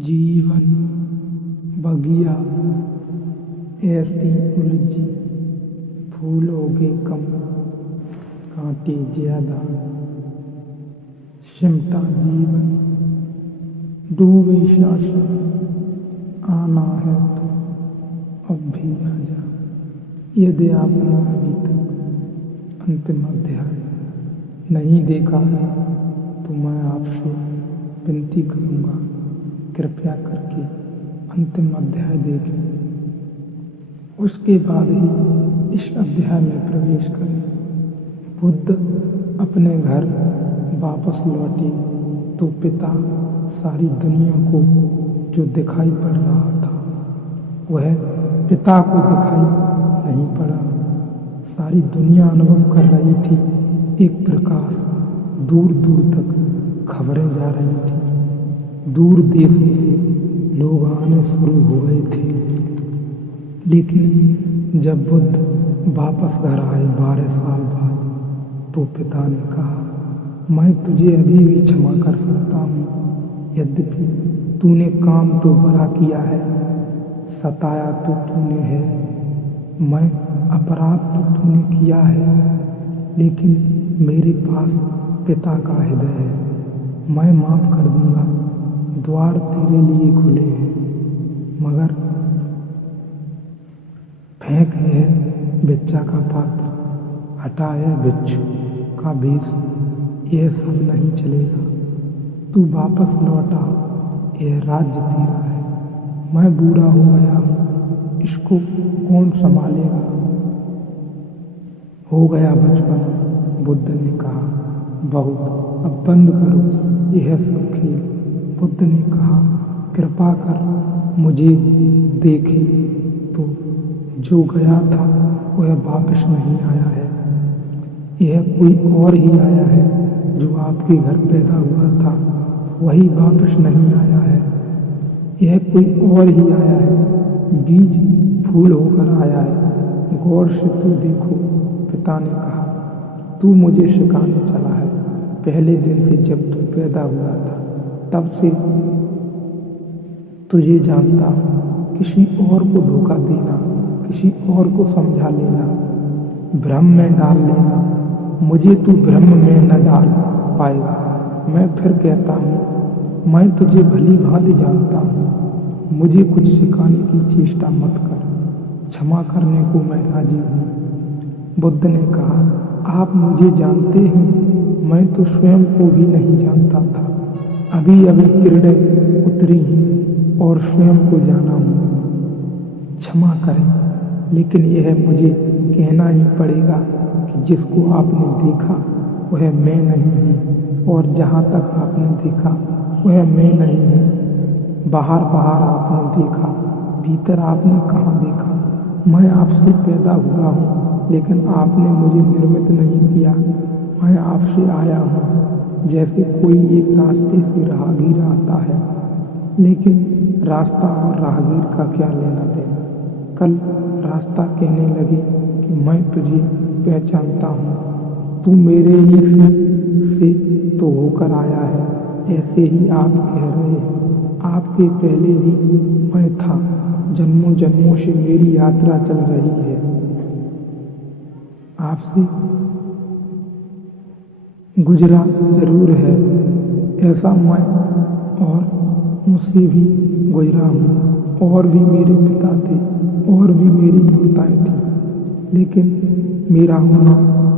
जीवन बगिया ऐसी उलझी, फूलोगे कम कांटे ज्यादा। सिमटा जीवन डूबी सांसें, आना है तो अब भी आ जा। यदि आपने अभी तक अंतिम अध्याय नहीं देखा है तो मैं आपसे विनती करूँगा, कृपया करके अंतिम अध्याय देखें। उसके बाद ही इस अध्याय में प्रवेश करें। बुद्ध अपने घर वापस लौटे तो पिता सारी दुनिया को जो दिखाई पड़ रहा था वह पिता को दिखाई नहीं पड़ा। सारी दुनिया अनुभव कर रही थी एक प्रकाश, दूर दूर तक खबरें जा रही थी, दूर देशों से लोग आने शुरू हो गए थे। लेकिन जब बुद्ध वापस घर आए 12 साल बाद तो पिता ने कहा, मैं तुझे अभी भी क्षमा कर सकता हूँ, यद्यपि तूने काम तो बुरा किया है, सताया तो तूने है, मैं अपराध तो तूने किया है, लेकिन मेरे पास पिता का हृदय है, मैं माफ़ कर दूंगा, द्वार तेरे लिए खुले हैं। मगर फेंक है भिक्षा का पात्र, हटा है भिक्षु का भेष, यह सब नहीं चलेगा। तू वापस लौटा, यह राज्य तेरा है। मैं बूढ़ा हो गया हूँ, इसको कौन संभालेगा। हो गया बचपना, बुद्ध ने कहा, बहुत, अब बंद करो यह सब खेल। बुद्ध ने कहा, कृपा कर मुझे देखे तो जो गया था वह वापस नहीं आया है, यह कोई और ही आया है। जो आपके घर पैदा हुआ था वही वापस नहीं आया है, यह कोई और ही आया है। बीज फूल होकर आया है, गौर से तू देखो। पिता ने कहा, तू मुझे सिखाने चला है, पहले दिन से जब तू पैदा हुआ था तब से तुझे जानता हूँ। किसी और को धोखा देना, किसी और को समझा लेना, भ्रम में डाल लेना, मुझे तू भ्रम में न डाल पाएगा। मैं फिर कहता हूँ, मैं तुझे भली भांति जानता हूँ, मुझे कुछ सिखाने की चेष्टा मत कर, क्षमा करने को मैं राजी हूँ। बुद्ध ने कहा, आप मुझे जानते हैं, मैं तो स्वयं को भी नहीं जानता था, अभी अभी किरणें उतरी हैं और स्वयं को जाना हूँ। क्षमा करें, लेकिन यह मुझे कहना ही पड़ेगा कि जिसको आपने देखा वह मैं नहीं हूँ, और जहाँ तक आपने देखा वह मैं नहीं हूँ। बाहर बाहर आपने देखा, भीतर आपने कहाँ देखा। मैं आपसे पैदा हुआ हूँ, लेकिन आपने मुझे निर्मित नहीं किया। मैं आपसे आया हूँ, जैसे कोई एक रास्ते से राहगीर आता है, लेकिन रास्ता और राहगीर का क्या लेना देना। कल रास्ता कहने लगे कि मैं तुझे पहचानता हूँ, तू मेरे ही से तो होकर आया है, ऐसे ही आप कह रहे हैं, आपके पहले भी मैं था, जन्मों जन्मों से मेरी यात्रा चल रही है। आपसे गुजरा जरूर है, ऐसा मैं और मुझसे भी गुजरा हूँ, और भी मेरे पिता थे, और भी मेरी माताएं थी, लेकिन मेरा होना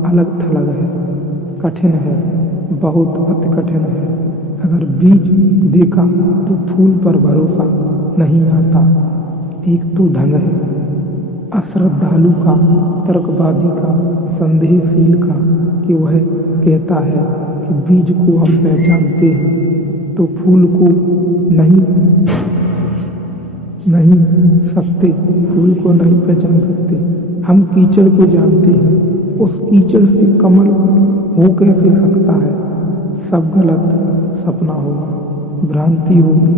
अलग थलग है, कठिन है, बहुत अति कठिन है। अगर बीज देखा तो फूल पर भरोसा नहीं आता। एक तो ढंग है अश्रद्धालु का, तर्कवादी का, संदेहशील का, कि वह कहता है कि बीज को हम पहचानते हैं तो फूल को नहीं सकते, फूल को नहीं पहचान सकते। हम कीचड़ को जानते हैं, उस कीचड़ से कमल हो कैसे सकता है। सब गलत सपना होगा, भ्रांति होगी,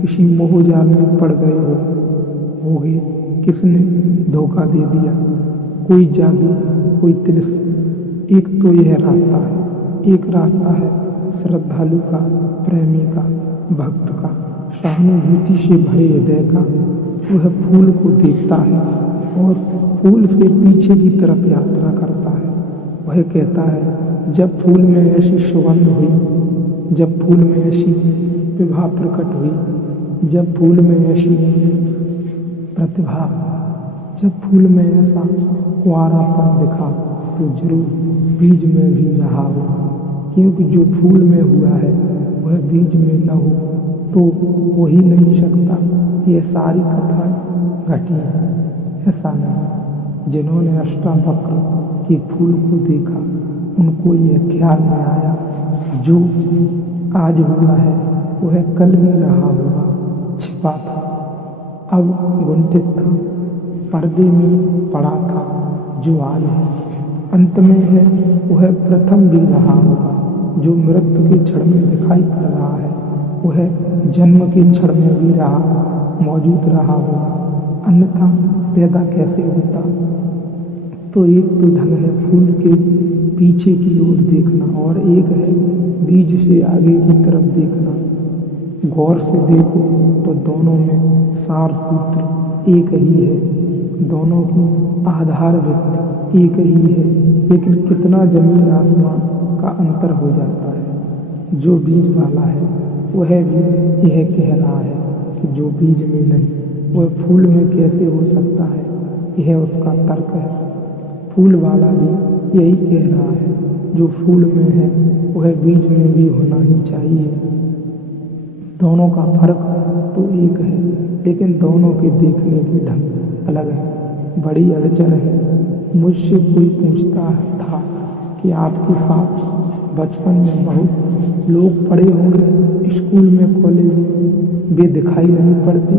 किसी मोहजाल में पड़ गए होगे, किसने धोखा दे दिया, कोई जादू, कोई तिलिस्म। एक तो यह रास्ता है, एक रास्ता है श्रद्धालु का, प्रेमी का, भक्त का, सहानुभूति से भरे हृदय का वह फूल को देखता है और फूल से पीछे की तरफ यात्रा करता है। वह कहता है, जब फूल में ऐसी सुगंध हुई, जब फूल में ऐसी विभा प्रकट हुई, जब फूल में ऐसी प्रतिभा, जब फूल में ऐसा कुंवारापन दिखा, तो जरूर बीज में भी रहा होगा। क्योंकि जो फूल में हुआ है वह बीज में न हो तो हो ही नहीं सकता। ये सारी कथाएं घटी हैं, ऐसा नहीं। जिन्होंने अष्टावक्र के फूल को देखा उनको यह ख्याल में आया, जो आज हुआ है वह कल भी रहा होगा, छिपा था, अब गुंथित था, पर्दे में पड़ा था, जो आज है, अंत में है, वह प्रथम भी रहा होगा। जो मृत्यु के क्षण में दिखाई पड़ रहा है वह जन्म के क्षण में भी मौजूद रहा होगा, अन्यथा पैदा कैसे होता। तो एक तो ढंग है फूल के पीछे की ओर देखना और एक है बीज से आगे की तरफ देखना। गौर से देखो तो दोनों में सार सूत्र एक ही है, दोनों की आधार भित्ति एक ही है, लेकिन कितना जमीन आसमान का अंतर हो जाता है। जो बीज वाला है वह भी यह कह रहा है कि जो बीज में नहीं वह फूल में कैसे हो सकता है, यह उसका तर्क है। फूल वाला भी यही कह रहा है, जो फूल में है वह बीज में भी होना ही चाहिए। दोनों का फर्क तो एक है, लेकिन दोनों के देखने के ढंग अलग है। बड़ी अड़चन है। मुझसे कोई पूछता था कि आपके साथ बचपन में बहुत लोग पढ़े होंगे, स्कूल में, कॉलेज में, वे दिखाई नहीं पड़ते,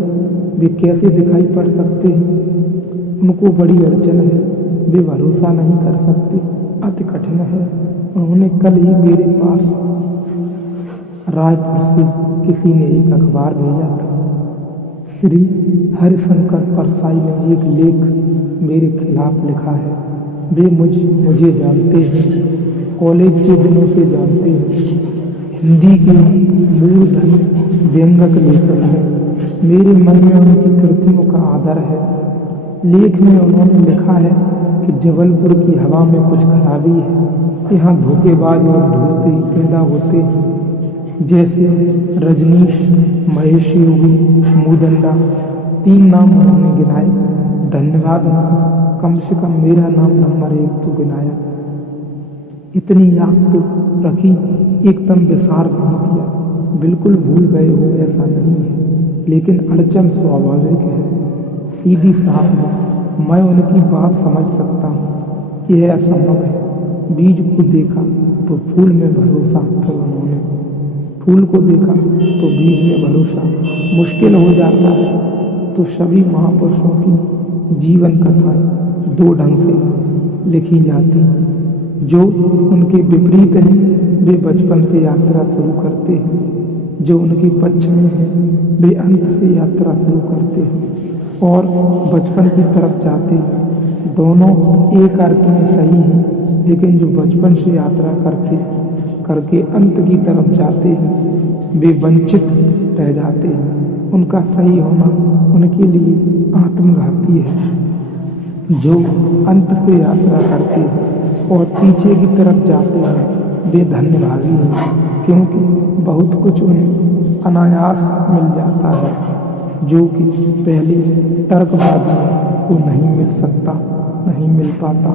वे कैसे दिखाई पड़ सकते हैं? उनको बड़ी अड़चन है, वे भरोसा नहीं कर सकते, अति कठिन है। उन्होंने कल ही मेरे पास रायपुर से किसी ने एक अखबार भेजा था। श्री हरिशंकर परसाई ने एक लेख मेरे खिलाफ लिखा है। वे मुझे जानते हैं, कॉलेज के दिनों से जानते हैं। हिंदी के मूर्धन व्यंगक लेखक हैं। मेरे मन में उनकी कृतियों का आदर है। लेख में उन्होंने लिखा है कि जबलपुर की हवा में कुछ खराबी है। यहाँ धोखेबाज और धूर्त ही पैदा होते हैं, जैसे रजनीश, महेश योगी, मूदंडा। 3 नाम उन्होंने गिनाए। धन्यवाद उनका, कम से कम मेरा नाम नंबर 1 तो गिनाया। इतनी याद तो रखी, एकदम विसार नहीं दिया। बिल्कुल भूल गए हो ऐसा नहीं है, लेकिन अड़चन स्वाभाविक है, सीधी साफ है। मैं उनकी बात समझ सकता हूँ, यह असंभव है। बीज को देखा तो फूल में भरोसा, फिर उन्होंने फूल को देखा तो बीज में भरोसा। मुश्किल हो जाता है तो सभी महापुरुषों की जीवन कथाएं 2 ढंग से लिखी जाती हैं। जो उनके विपरीत हैं वे बचपन से यात्रा शुरू करते हैं, जो उनके पक्ष में है वे अंत से यात्रा शुरू करते हैं और बचपन की तरफ जाते हैं। दोनों एक अर्थ में सही हैं, लेकिन जो बचपन से यात्रा करके अंत की तरफ जाते हैं वे वंचित रह जाते हैं। उनका सही होना उनके लिए आत्मघाती है। जो अंत से यात्रा करते हैं और पीछे की तरफ जाते हैं वे धन्यभागी हैं, क्योंकि बहुत कुछ उन्हें अनायास मिल जाता है, जो कि पहले तर्कवादियों को नहीं मिल सकता, नहीं मिल पाता।